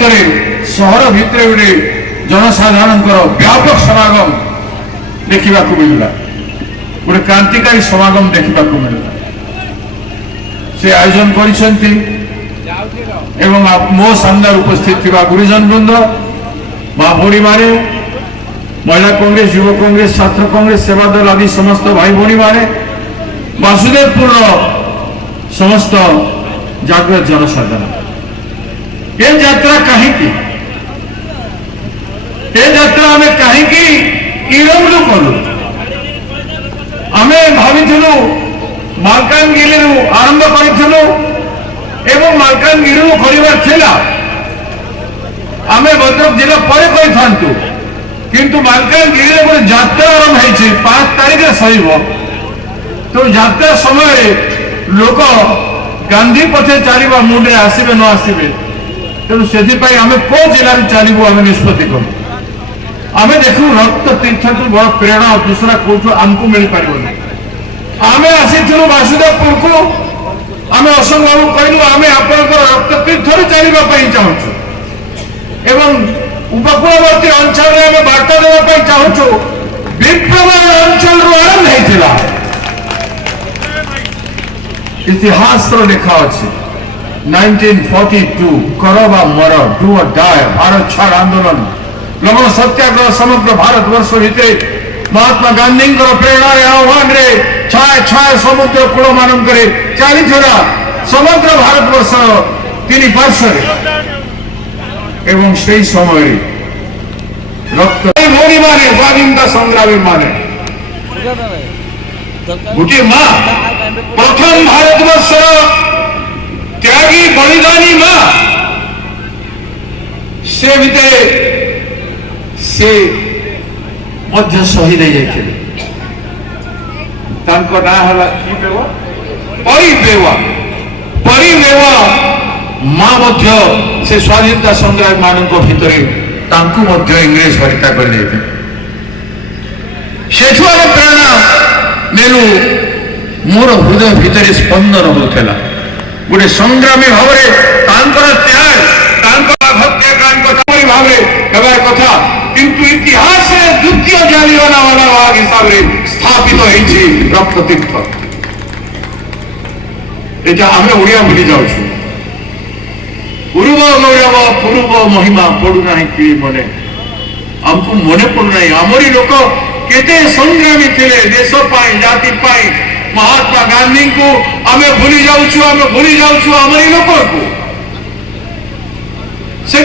भितर सहर भितर गोटे जनसाधारण व्यापक समागम देखा मिलला गोटे क्रांतिकारी समागम देखा मिलला से आयोजन करिसेंती एवं मो सामने उपस्थित थिबा गुरुजन वृंद माँ भौणी माने महिला कांग्रेस युव कांग्रेस छात्र कांग्रेस सेवा दल आदि समस्त भाई भौणी माने वासुदेवपुर समस्त जागृत जनसाधारण ये यात्रा कहीं आम कहीं इरमलु कलु आम भाविलु मालकानगिरी आरंभ करूँ एवं मालकानगिरी करवा आम भद्रक जिला पर करूँ किंतु मालकानगिरी गोटे यात्रा आरंभ हो 5 तारीख सर तो यात्रा समय लोक गांधी पथे चलवा मुंडे आसबे न आसबे तेणु से आम कौ जिले चलू आम निष्पत्ति करूँ आम देखू रक्त तीर्थ बड़ प्रेरणा दूसरा कौटू आमको मिल पार आम आसी वासुदेवपुर को आम अशोक बाबू कहलु आम आप रक्त तीर्थ चलने चाहूँ एवं उपकूलवर्ती अंचल में आम बार्ता देवाई चाहूँ विप्लव अंचल आरंभ होता इतिहास लेखा अच्छे 1942 करवा मर डू और डाय भारत छाड़ आंदोलन लवण सत्याग्रह समग्र भारत वर्ष भितर महात्मा गांधी प्रेरणा आह्वान रे छाए छाए समुद्र कूल मान चली समग्र भारत वर्ष 3 पार्श्व एवं से समय रक्त भौणी माने स्वाधीनता संग्रामी माने गोटे माँ प्रथम भारतवर्ष त्यागी बलिदानी माँ से भितर से मध्य शहीद हो जाते परिवेवा माँ मध्य से स्वाधीनता संग्रामी मान भितर इंग्रेज हत्या कर प्रेरणा नेलु मोर हृदय भितर स्पंदन होता गोटे संग्रामी भाव त्याग कथा किंतु इतिहास द्वितीय जालियानवाला बाग हिसाब से स्थापित होती रक्त तीर्थ ये आम ओडिया भूली जाऊँ पूर्व गौरव पूर्व महिमा पड़ूना कि मने आमको मने पड़ूना आमरी लोक केते संग्रामी थे देश जाति महात्मा गांधी को आम भूली जाऊँ आमरी लोक को से